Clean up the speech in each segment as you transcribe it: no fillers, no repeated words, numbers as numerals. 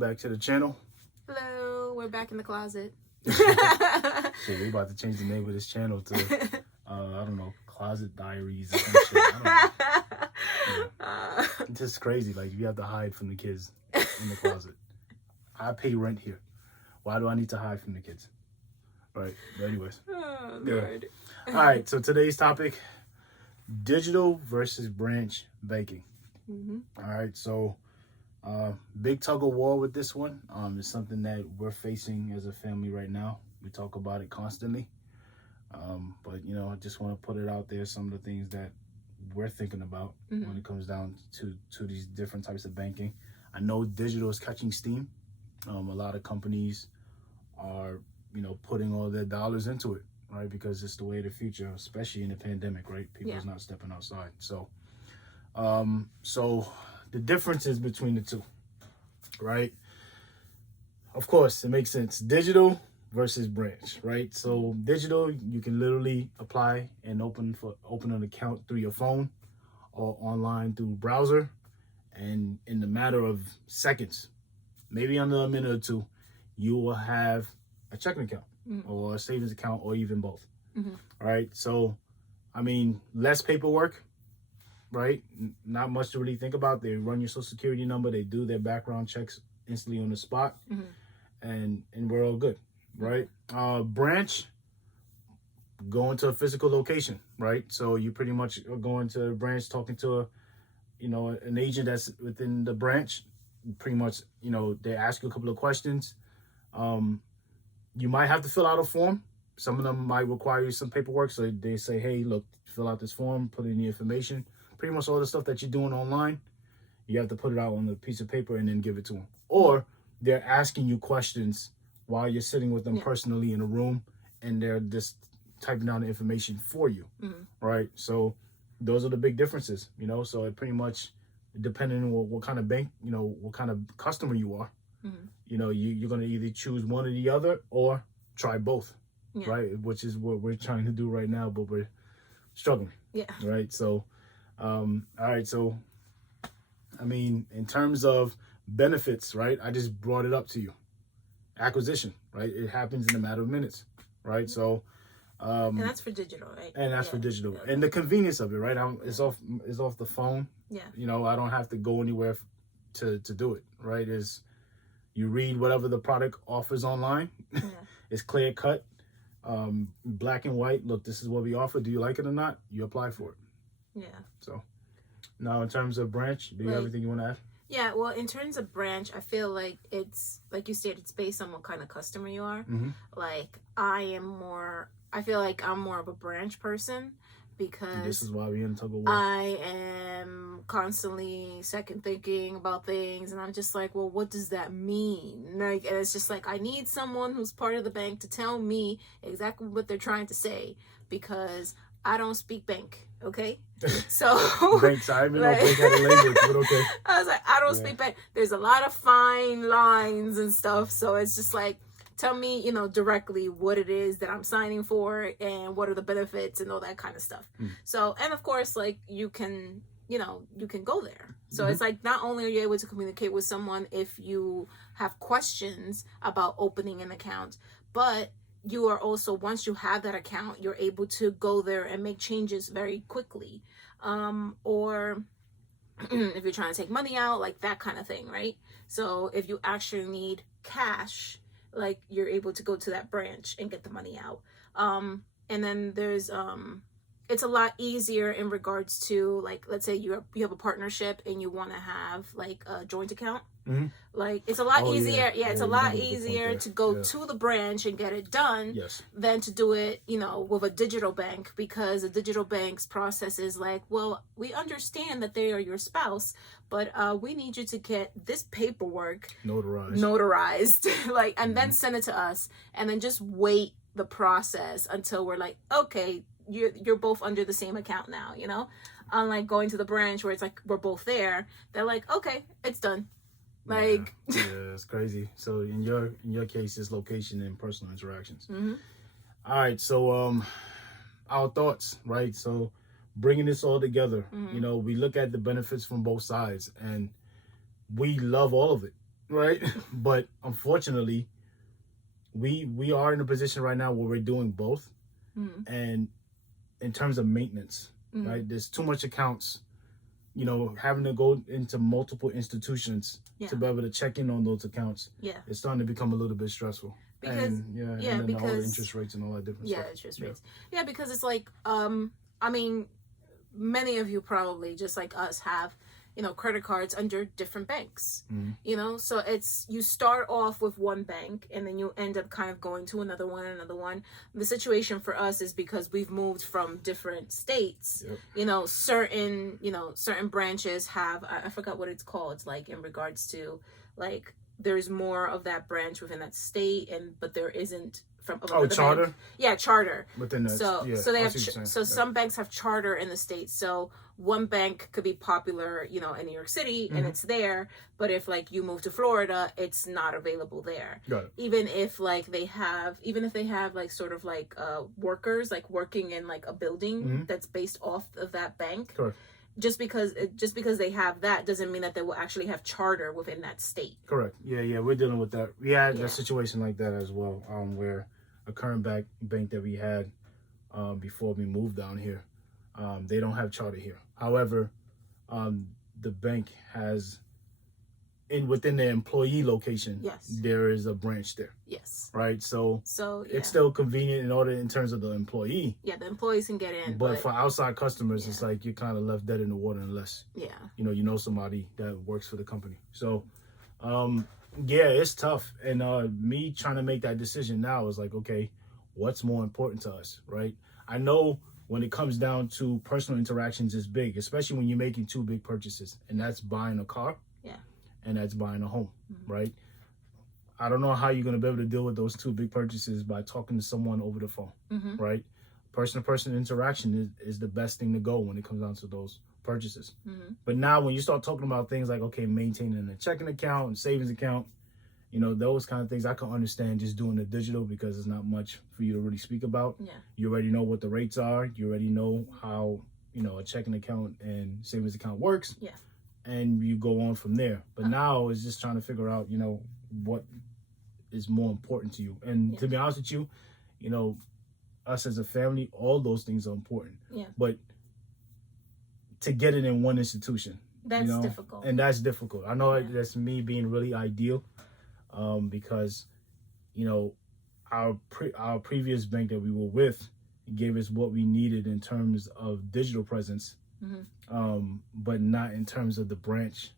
back to the channel. Hello, we're back in the closet. Shit, we about to change the name of this channel to, I don't know, Closet Diaries or some shit. I don't know. It's just crazy. Like, you have to hide from the kids in the closet. I pay rent here. Why do I need to hide from the kids? Right. But anyways. Oh, God. All right. So today's topic, digital versus branch banking. All right. So big tug of war with this one. It's something that we're facing as a family right now. We talk about it constantly. But, you know, I just want to put it out there, some of the things that we're thinking about when it comes down to these different types of banking. I know digital is catching steam. A lot of companies are, you know, putting all their dollars into it, right? Because it's the way of the future, especially in the pandemic, right? People's not stepping outside. So, so the differences between the two, right? Of course, it makes sense. Digital versus branch, right? So digital, you can literally apply and open an account through your phone or online through browser, and in the matter of seconds, maybe under a minute or two, you will have a checking account or a savings account or even both. All right. So, I mean, less paperwork, right? Not much to really think about. They run your social security number. They do their background checks instantly on the spot, and we're all good, right? Branch, going to a physical location, right? So you pretty much are going to a branch, talking to an agent that's within the branch. Pretty much, you know, they ask you a couple of questions. You might have to fill out a form. Some of them might require you some paperwork. So they say, hey, look, fill out this form, put in the information. Pretty much all the stuff that you're doing online, you have to put it out on a piece of paper and then give it to them. Or they're asking you questions while you're sitting with them personally in a room, and they're just typing down the information for you, right? So those are the big differences, you know? So it pretty much, depending on what kind of bank, you know, what kind of customer you are, you know, you're going to either choose one or the other or try both, right? Which is what we're trying to do right now, but we're struggling. Right. So, all right. So, I mean, in terms of benefits, right? I just brought it up to you. Acquisition, right? It happens in a matter of minutes, right? So, and that's for digital, right? And that's for digital, and the convenience of it, right? It's off the phone. You know, I don't have to go anywhere to do it, right? You read whatever the product offers online. It's clear cut, black and white. Look, this is what we offer. Do you like it or not? You apply for it. So now, in terms of branch, do you have anything you want to add? Yeah, well, in terms of branch, I feel like it's, like you said, it's based on what kind of customer you are. Like, I feel like I'm more of a branch person, because and this is why we in tug of war. I am constantly second thinking about things, and I'm just like, well, what does that mean? Like, and it's just like, I need someone who's part of the bank to tell me exactly what they're trying to say, because I don't speak bank, okay? So banks, I even know bank had a language, but okay. I was like, I don't speak bank. There's a lot of fine lines and stuff, so it's just like, tell me, you know, directly what it is that I'm signing for and what are the benefits and all that kind of stuff. So, and of course, like, you can go there. So it's like, not only are you able to communicate with someone if you have questions about opening an account, but you are also, once you have that account, you're able to go there and make changes very quickly. Or if you're trying to take money out, like that kind of thing, right? So if you actually need cash, like, you're able to go to that branch and get the money out. And then there's it's a lot easier in regards to, like, let's say you have a partnership and you want to have like a joint account. Like, it's a lot easier. It's a lot easier to go to the branch and get it done than to do it, you know, with a digital bank, because a digital bank's process is like, well, we understand that they are your spouse, but we need you to get this paperwork notarized like, and then send it to us, and then just wait the process until we're like, okay, you're both under the same account now, you know? Unlike going to the branch where it's like, we're both there. They're like, okay, it's done. Like, yeah, it's crazy. So in your case, it's location and personal interactions. All right. So, our thoughts, right? So bringing this all together, you know, we look at the benefits from both sides, and we love all of it. right? But unfortunately, we are in a position right now where we're doing both. And in terms of maintenance, right, there's too much accounts, having to go into multiple institutions to be able to check in on those accounts. It's starting to become a little bit stressful. Because and then all the interest rates and all that different stuff. Interest rates. Yeah, because it's like I mean, many of you probably just like us have credit cards under different banks. So it's, you start off with one bank and then you end up kind of going to another one. The situation for us is because we've moved from different states. Certain branches have, I forgot what it's called. It's like in regards to like there's more of that branch within that state, but there isn't from charter bank. Yeah, charter within that. So they have some banks have charter in the states. So one bank could be popular in New York City and it's there, but if like you move to Florida, it's not available there. Got it. Even if they have like sort of like workers like working in like a building that's based off of that bank. Correct. Just because they have that doesn't mean that they will actually have charter within that state. Correct. Yeah, we're dealing with that. We had a situation like that as well, where a current bank that we had before we moved down here, they don't have charter here. However, the bank has within the employee location, there is a branch there. Yes. Right. So it's still convenient in terms of the employee. Yeah, the employees can get in. But for outside customers, it's like you're kind of left dead in the water unless you know somebody that works for the company. So it's tough. And me trying to make that decision now is like, okay, what's more important to us, right? I know when it comes down to personal interactions is big, especially when you're making two big purchases, and that's buying a car. And that's buying a home, right? I don't know how you're going to be able to deal with those two big purchases by talking to someone over the phone, right? Person-to-person interaction is the best thing to go when it comes down to those purchases. But now when you start talking about things like, okay, maintaining a checking account and savings account, those kind of things, I can understand just doing the digital because there's not much for you to really speak about. You already know what the rates are. You already know how, a checking account and savings account works. And you go on from there. But now it's just trying to figure out, what is more important to you. And to be honest with you, us as a family, all those things are important. But to get it in one institution, that's difficult. And that's difficult. I know that's me being really ideal, because, our previous bank that we were with gave us what we needed in terms of digital presence. But not in terms of the branch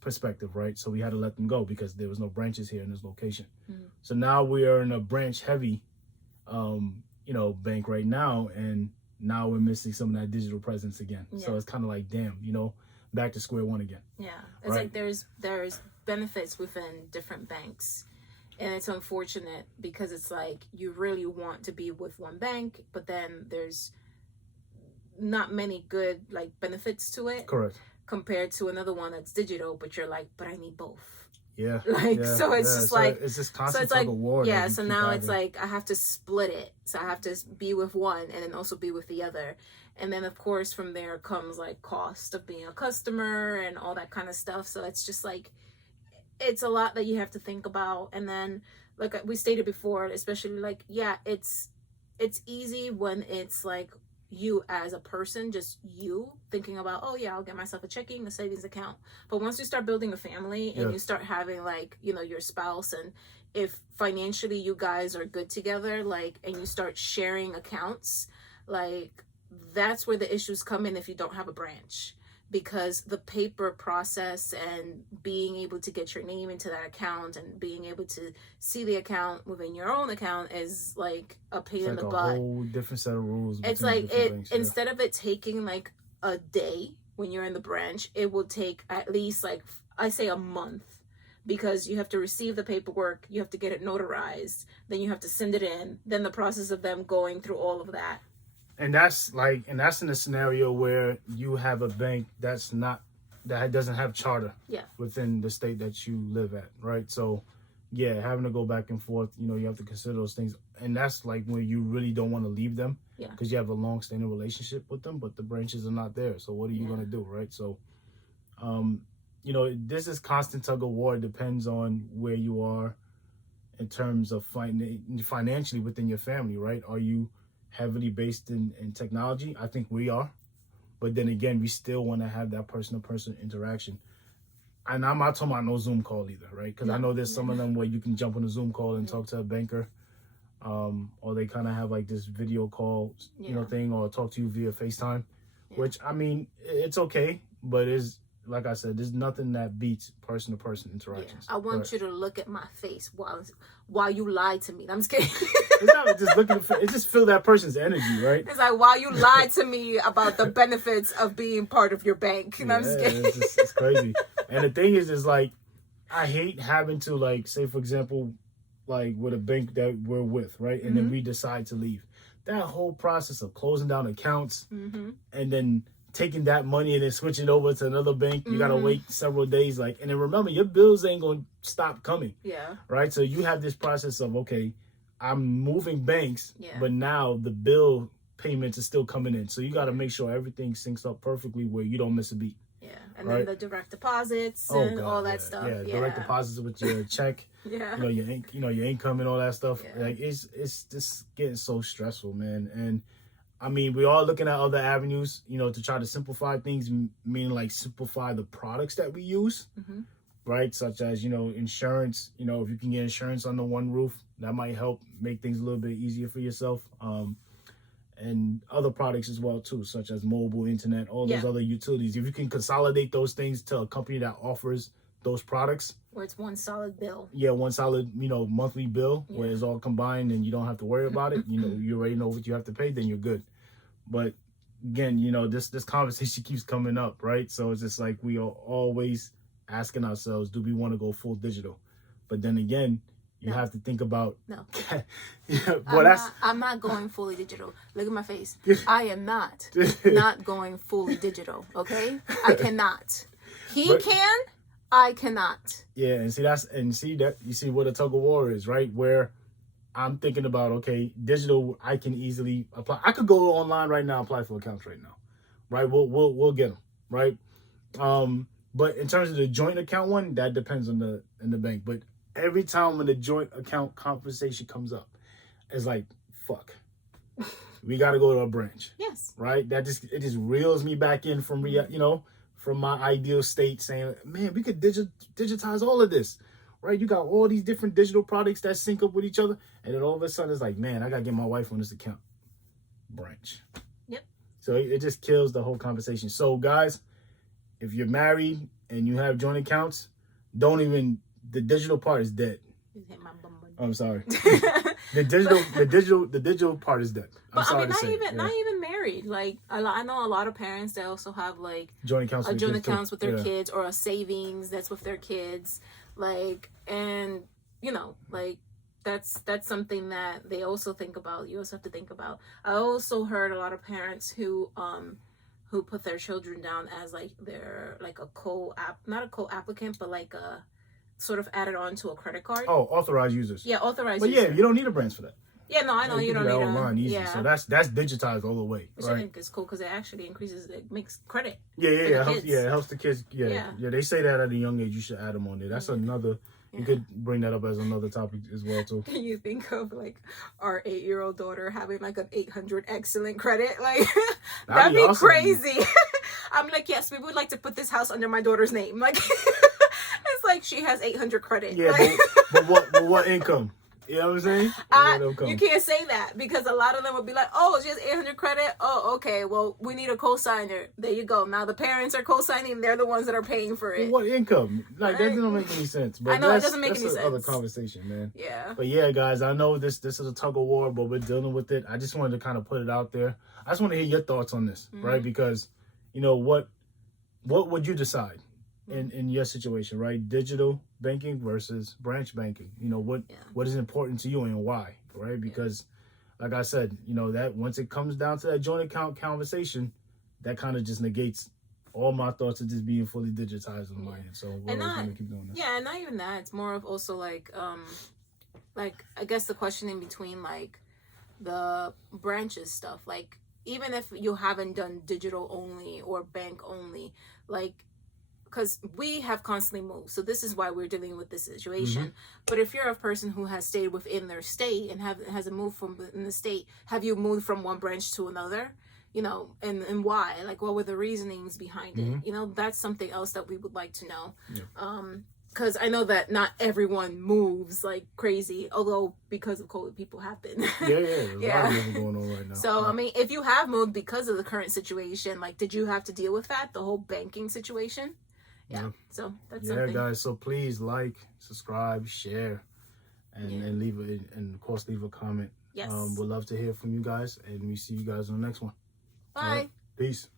perspective, right? So we had to let them go because there was no branches here in this location. So now we are in a branch heavy, bank right now, and now we're missing some of that digital presence again. So it's kind of like, damn, back to square one again. It's like there's benefits within different banks, and it's unfortunate because it's like you really want to be with one bank, but then there's not many good like benefits to it. Correct. Compared to another one that's digital, but you're like, but I need both. So it's just like it's just constant tug of war. So now it's like I have to split it. So I have to be with one and then also be with the other. And then of course from there comes like cost of being a customer and all that kind of stuff. So it's just like it's a lot that you have to think about. And then like we stated before, especially like it's easy when it's like you as a person, just you thinking about, oh yeah, I'll get myself a checking, a savings account. But once you start building a family and you start having like, your spouse, and if financially you guys are good together, like, and you start sharing accounts, like that's where the issues come in if you don't have a branch. Because the paper process and being able to get your name into that account and being able to see the account within your own account is like a pain in the butt. It's like a whole different set of rules. It's like banks, instead of it taking like a day when you're in the branch, it will take at least like, I say a month, because you have to receive the paperwork, you have to get it notarized, then you have to send it in, then the process of them going through all of that. And that's in a scenario where you have a bank that doesn't have charter within the state that you live at, right? So having to go back and forth, you have to consider those things. And that's like when you really don't want to leave them because you have a long-standing relationship with them, but the branches are not there. So what are you going to do, right? So this is constant tug of war. It depends on where you are in terms of financially within your family, right? Are you heavily based in technology? I think we are. But then again, we still want to have that person-to-person interaction. And I'm not talking about no Zoom call either, right? Because I know there's some of them where you can jump on a Zoom call and talk to a banker. Or they kind of have like this video call, thing, or talk to you via FaceTime, which, I mean, it's okay, but it's, like I said, there's nothing that beats person-to-person interactions. I want you to look at my face while you lie to me. I'm just kidding. It's not just looking at it, just feel that person's energy, right? It's like, while you lied to me about the benefits of being part of your bank. I'm just kidding. It's crazy. And the thing is like, I hate having to, like, say, for example, like with a bank that we're with, right? And then we decide to leave. That whole process of closing down accounts and then taking that money and then switching it over to another bank, you got to wait several days. Like, and then remember, your bills ain't going to stop coming. Yeah. Right? So you have this process of, okay, I'm moving banks, but now the bill payments are still coming in. So you got to make sure everything syncs up perfully where you don't miss a beat. Yeah, and then the direct deposits and all that stuff. Yeah, direct deposits with your check. Your income and all that stuff. Yeah. Like, it's just getting so stressful, man. And I mean, we are looking at other avenues, to try to simplify things, meaning like simplify the products that we use, right? Such as, insurance. If you can get insurance under one roof, that might help make things a little bit easier for yourself. And other products as well too, such as mobile internet, all those other utilities. If you can consolidate those things to a company that offers those products, where it's one solid bill. Yeah, one solid, monthly bill where it's all combined and you don't have to worry about it. You already know what you have to pay, then you're good. But again, this conversation keeps coming up, right? So it's just like we are always asking ourselves, do we want to go full digital? But then again, you have to think about I'm not going fully digital. Look at my face. I am not going fully digital. Okay, I cannot. Can. I cannot. Yeah, and you see what a tug of war is, right? Where I'm thinking about, okay, digital, I can easily apply. I could go online right now, apply for accounts right now, right? We'll get them, right? But in terms of the joint account one, that depends on the bank. But every time when the joint account conversation comes up, it's like, fuck, we got to go to a branch. Yes. Right? It just reels me back in from from my ideal state, saying, man, we could digitize all of this, right? You got all these different digital products that sync up with each other, and then all of a sudden it's like, man, I got to get my wife on this account. Branch. Yep. So it just kills the whole conversation. So guys, if you're married and you have joint accounts, the digital part is dead. I'm sorry. the digital part is dead. But I mean, not even married. Like, I know a lot of parents that also have like joint accounts with their kids, or a savings that's with their kids. Like, and like that's something that they also think about. You also have to think about. I also heard a lot of parents who put their children down as like they're like not a co-applicant, but like a sort of added on to a credit card. Oh, authorized users. Yeah, authorized users. But yeah, you don't need a branch for that. Yeah, no, I know you don't need online easy. Yeah. So that's digitized all the way. Which I think is cool because it actually makes credit. Yeah. It helps the kids. Yeah. They say that at a young age you should add them on there. That's another. You could bring that up as another topic as well too. Can you think of like our 8-year-old daughter having like an 800 excellent credit? Like that'd be awesome. Crazy. I'm like, yes, we would like to put this house under my daughter's name. Like it's like she has 800 credit. Yeah, like, but what income? You know what I'm saying? You can't say that because a lot of them would be like, oh, she has 800 credit. Oh, okay. Well, we need a co-signer. There you go. Now the parents are co-signing. They're the ones that are paying for it. Well, what income? Like, that doesn't make any sense. But I know, it doesn't make any sense. That's another conversation, man. Yeah. But yeah, guys, I know this is a tug of war, but we're dealing with it. I just wanted to kind of put it out there. I just want to hear your thoughts on this, right? Because, what would you decide in your situation, right? Digital banking versus branch banking. What is important to you and why, right? Because like I said, that once it comes down to that joint account conversation, that kind of just negates all my thoughts of just being fully digitized on my end. So we're going to keep doing this. Yeah, and not even that. It's more of also like I guess the questioning between like the branches stuff. Like even if you haven't done digital only or bank only, like because we have constantly moved, so this is why we're dealing with this situation. But if you're a person who has stayed within their state and hasn't moved from within the state, have you moved from one branch to another? You know, and why? Like, what were the reasonings behind it? You know, that's something else that we would like to know. Because I know that not everyone moves like crazy, although because of COVID, people have been. There's a lot of moving going on right now. So, I mean, if you have moved because of the current situation, like, did you have to deal with that, the whole banking situation? So that's something. Guys, so please like, subscribe, share, and leave it, and of course leave a comment. Yes. We'd love to hear from you guys, and we see you guys on the next one. Bye. Peace.